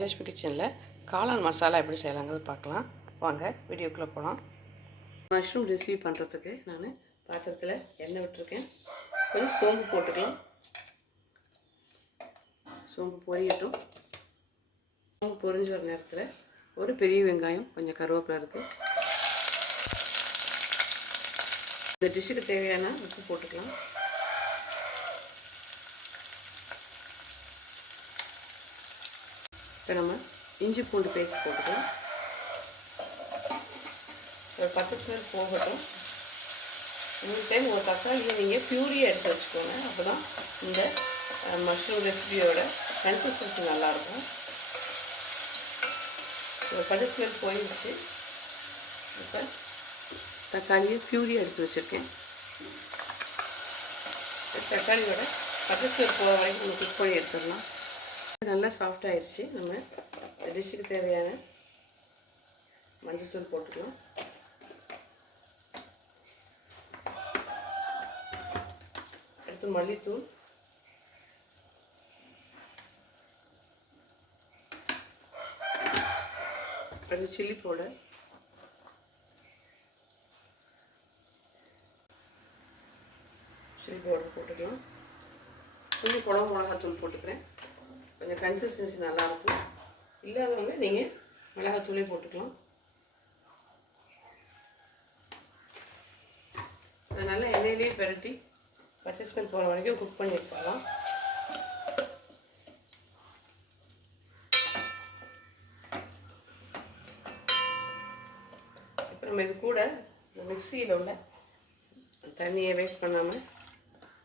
லட்சுமி கிச்சனில் காளான் மசாலா எப்படி செய்யலாங்கிறது பார்க்கலாம். வாங்க வீடியோக்குள்ளே போகலாம் மஷ்ரூம் ரெசிபி பண்ணுறதுக்கு நான் பாத்திரத்தில் எண்ணெய் விட்டுருக்கேன். கொஞ்சம் சோம்பு போட்டுக்கலாம். சோம்பு பொரியட்டும். சோம்பு பொரிஞ்சு வர நேரத்தில் ஒரு பெரிய வெங்காயம் கொஞ்சம் கருவேப்பிலை இருக்குது இந்த டிஷ்ஷுக்கு தேவையான உப்பு போட்டுக்கலாம். இப்போ நம்ம இஞ்சி பூண்டு பேஸ்ட் போட்டுக்கலாம். ஒரு பத்து ஸ்மெல் போகட்டும். மூணு டைம் ஒரு தக்காளியை நீங்கள் பியூரியை எடுத்து வச்சுக்கோங்க. அப்போ தான் இந்த மஷ்ரூம் ரெசிபியோட கன்சிஸ்டன்சி நல்லாயிருக்கும். ஒரு பத்து ஸ்மெல் போயிடுச்சு. இப்போ தக்காளியை பியூரி எடுத்து வச்சுருக்கேன். தக்காளியோட பத்து ஸ்மெல் போகிற வரைக்கும் நம்ம குக் பண்ணி எடுத்துடலாம். நல்லா சாஃப்ட் ஆயிடுச்சு நம்ம இந்த டிஷ்ஷுக்கு தேவையான மஞ்சள்தூள் போட்டுக்கலாம். அடுத்து மல்லித்தூள். அடுத்து சில்லி பவுடர். சில்லி பவுடர் போட்டுக்கலாம். கொஞ்சம் குழம்பு மிளகாத்தூள் போட்டுக்கிறேன். கொஞ்சம் கன்சிஸ்டன்சி நல்லாயிருக்கும் இல்லாதவங்க நீங்கள் மிளகாத்தூளே போட்டுக்கலாம். அதனால் எண்ணெயிலேயே பெரட்டி பச்சை ஸ்மெல் போகிற வரைக்கும் குக் பண்ணி எடுத்துக்கலாம் இப்போ நம்ம இது கூட மிக்சியில் உள்ள தண்ணியை வேஸ்ட் பண்ணாமல்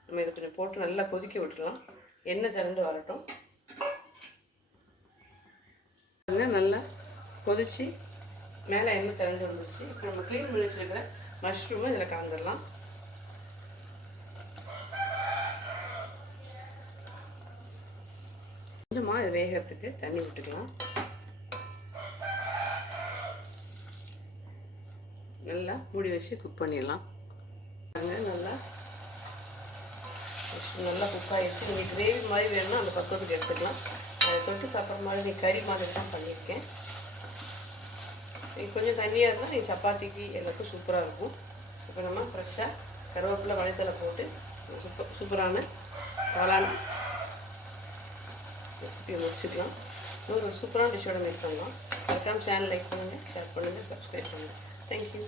நம்ம இதை கொஞ்சம் போட்டு நல்லா கொதிக்க விட்டுடலாம். எண்ணெய் திரண்டு வரட்டும். பாருங்க நல்லா கொதிச்சு மேலே எண்ணெய் திரண்டு வந்துருச்சு. இப்போ நம்ம க்ளீன் பண்ணி வச்சுருக்கிற மஷ்ரூமும் இதில் கலந்துடலாம். கொஞ்சமாக இது வேகிறதுக்கு தண்ணி விட்டுக்கலாம். நல்லா மூடி வச்சு குக் பண்ணிடலாம். நல்லா நல்லா குக் ஆகிடுச்சு நீங்கள் கிரேவி மாதிரி வேணும்னா அந்த பக்கத்துக்கு எடுத்துக்கலாம். தொட்டு சாப்பிட்ற மாதிரி நீ கறி மாதிரி தான் பண்ணியிருக்கேன். இது கொஞ்சம் தண்ணியாக இருந்தால் நீ சப்பாத்திக்கு எல்லாத்துக்கும் சூப்பராக இருக்கும். இப்போ நம்ம ஃப்ரெஷ்ஷாக கருவேப்பிலை வழித்தலை போட்டு சூப்பர் சூப்பரான பலான ரெசிபியை முடிச்சுக்கலாம். ஒரு சூப்பரான டிஷ்ஷோட மேக் பண்ணலாம். மறக்காமல் சேனல் லைக் பண்ணுங்கள் ஷேர் பண்ணுங்கள் சப்ஸ்கிரைப் பண்ணுங்கள் தேங்க்யூ